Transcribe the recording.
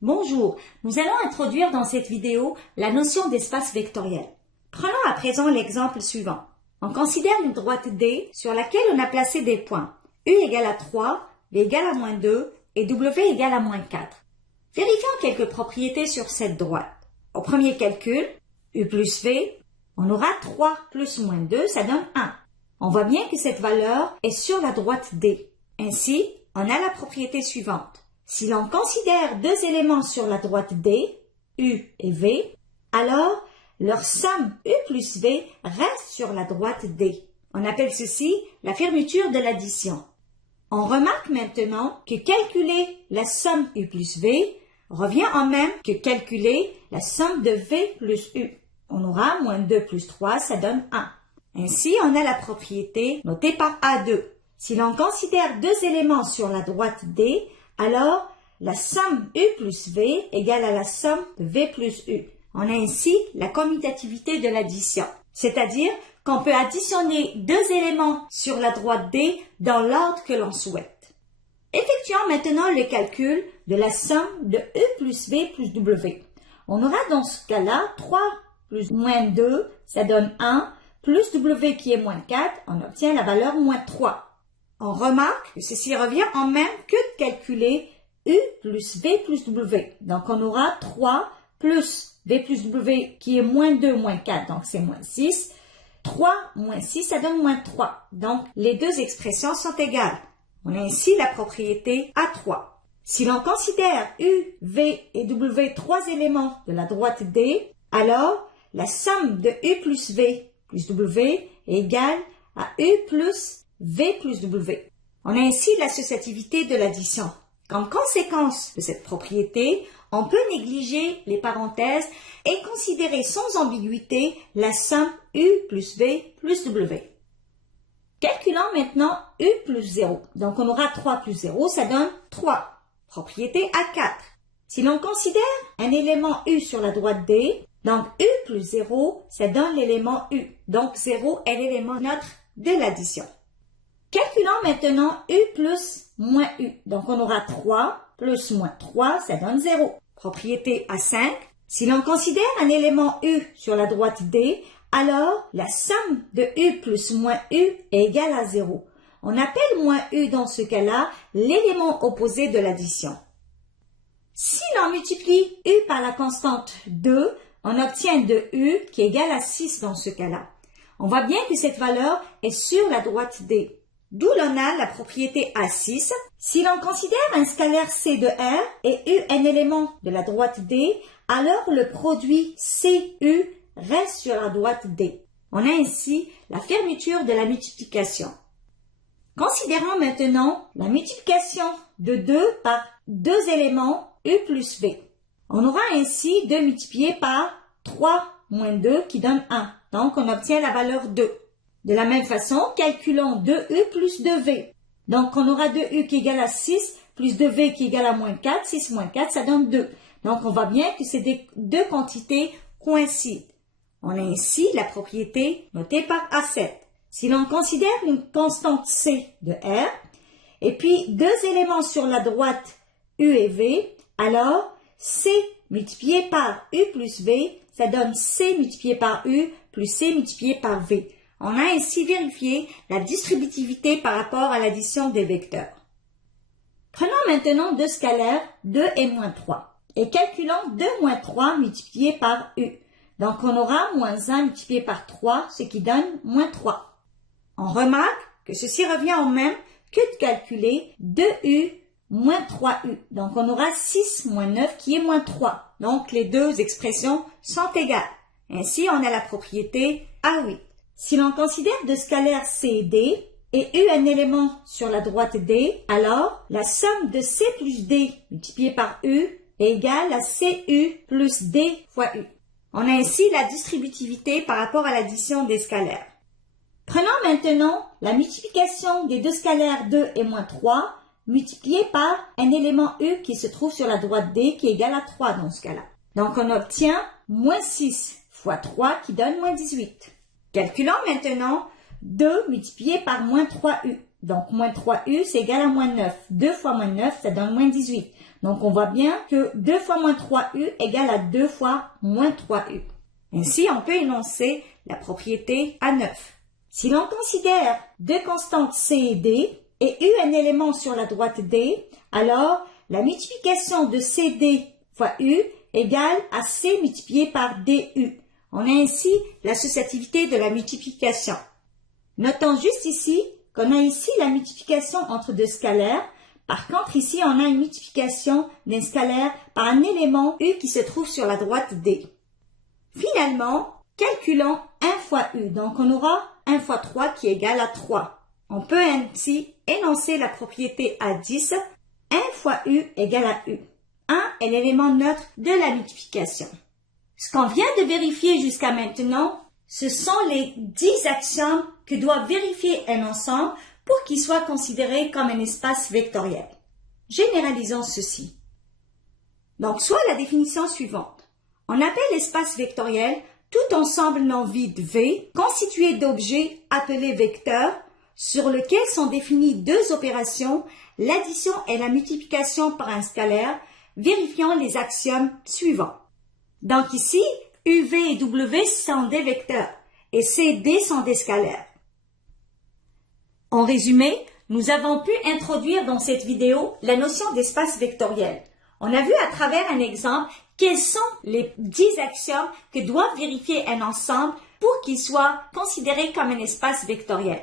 Bonjour, nous allons introduire dans cette vidéo la notion d'espace vectoriel. Prenons à présent l'exemple suivant. On considère une droite D sur laquelle on a placé des points U égale à 3, V égale à moins 2 et W égale à moins 4. Vérifions quelques propriétés sur cette droite. Au premier calcul, U plus V, on aura 3 plus moins 2, ça donne 1. On voit bien que cette valeur est sur la droite D. Ainsi, on a la propriété suivante. Si l'on considère deux éléments sur la droite D, U et V, alors leur somme U plus V reste sur la droite D. On appelle ceci la fermeture de l'addition. On remarque maintenant que calculer la somme U plus V revient en même que calculer la somme de V plus U. On aura moins 2 plus 3, ça donne 1. Ainsi, on a la propriété notée par A2. Si l'on considère deux éléments sur la droite D, alors la somme U plus V égale à la somme de V plus U. On a ainsi la commutativité de l'addition, c'est-à-dire qu'on peut additionner deux éléments sur la droite D dans l'ordre que l'on souhaite. Effectuons maintenant le calcul de la somme de U plus V plus W. On aura dans ce cas-là 3 plus moins 2, ça donne 1, plus W qui est moins 4, on obtient la valeur moins 3. On remarque que ceci revient en même que de calculer U plus V plus W. Donc, on aura 3 plus V plus W qui est moins 2 moins 4, donc c'est moins 6. 3 moins 6, ça donne moins 3. Donc, les deux expressions sont égales. On a ainsi la propriété A3. Si l'on considère U, V et W trois éléments de la droite D, alors la somme de U plus V plus W est égale à U plus V plus W. On a ainsi l'associativité de l'addition. Comme conséquence de cette propriété, on peut négliger les parenthèses et considérer sans ambiguïté la somme U plus V plus W. Calculons maintenant U plus 0. Donc on aura 3 plus 0, ça donne 3. Propriété A4. Si l'on considère un élément U sur la droite D, donc U plus 0, ça donne l'élément U. Donc 0 est l'élément neutre de l'addition. Calculons maintenant U plus moins U. Donc, on aura 3 plus moins 3, ça donne 0. Propriété A5. Si l'on considère un élément U sur la droite D, alors la somme de U plus moins U est égale à 0. On appelle moins U dans ce cas-là l'élément opposé de l'addition. Si l'on multiplie U par la constante 2, on obtient de U qui est égal à 6 dans ce cas-là. On voit bien que cette valeur est sur la droite D. D'où l'on a la propriété A6. Si l'on considère un scalaire C de R et U un élément de la droite D, alors le produit CU reste sur la droite D. On a ainsi la fermeture de la multiplication. Considérons maintenant la multiplication de 2 par deux éléments U plus V. On aura ainsi 2 multiplié par 3 moins 2 qui donne 1. Donc on obtient la valeur 2. De la même façon, calculons 2U plus 2V. Donc, on aura 2U qui est égal à 6, plus 2V qui est égal à moins 4. 6 moins 4, ça donne 2. Donc, on voit bien que ces deux quantités coïncident. On a ainsi la propriété notée par A7. Si l'on considère une constante C de R, et puis deux éléments sur la droite U et V, alors C multiplié par U plus V, ça donne C multiplié par U plus C multiplié par V. On a ainsi vérifié la distributivité par rapport à l'addition des vecteurs. Prenons maintenant deux scalaires 2 et moins 3 et calculons 2 moins 3 multiplié par U. Donc on aura moins 1 multiplié par 3, ce qui donne moins 3. On remarque que ceci revient au même que de calculer 2U moins 3U. Donc on aura 6 moins 9 qui est moins 3. Donc les deux expressions sont égales. Ainsi on a la propriété A8. Si l'on considère deux scalaires C et D, et U un élément sur la droite D, alors la somme de C plus D multiplié par U est égale à CU plus D fois U. On a ainsi la distributivité par rapport à l'addition des scalaires. Prenons maintenant la multiplication des deux scalaires 2 et moins 3 multiplié par un élément U qui se trouve sur la droite D qui est égal à 3 dans ce cas-là. Donc on obtient moins 6 fois 3 qui donne moins 18. Calculons maintenant 2 multiplié par moins 3U. Donc, moins 3U, c'est égal à moins 9. 2 fois moins 9, ça donne moins 18. Donc, on voit bien que 2 fois moins 3U égale à 2 fois moins 3U. Ainsi, on peut énoncer la propriété à 9. Si l'on considère deux constantes C et D, et U un élément sur la droite D, alors la multiplication de CD fois U égale à C multiplié par DU. On a ainsi l'associativité de la multiplication. Notons juste ici qu'on a ici la multiplication entre deux scalaires. Par contre, ici, on a une multiplication d'un scalaire par un élément U qui se trouve sur la droite D. Finalement, calculons 1 fois U. Donc, on aura 1 fois 3 qui est égal à 3. On peut ainsi énoncer la propriété à 10. 1 fois U égale à U. 1 est l'élément neutre de la multiplication. Ce qu'on vient de vérifier jusqu'à maintenant, ce sont les 10 axiomes que doit vérifier un ensemble pour qu'il soit considéré comme un espace vectoriel. Généralisons ceci. Donc, soit la définition suivante. On appelle espace vectoriel tout ensemble non vide V constitué d'objets appelés vecteurs sur lequel sont définies deux opérations, l'addition et la multiplication par un scalaire, vérifiant les axiomes suivants. Donc ici, UV et W sont des vecteurs et CD sont des scalaires. En résumé, nous avons pu introduire dans cette vidéo la notion d'espace vectoriel. On a vu à travers un exemple quels sont les 10 axiomes que doit vérifier un ensemble pour qu'il soit considéré comme un espace vectoriel.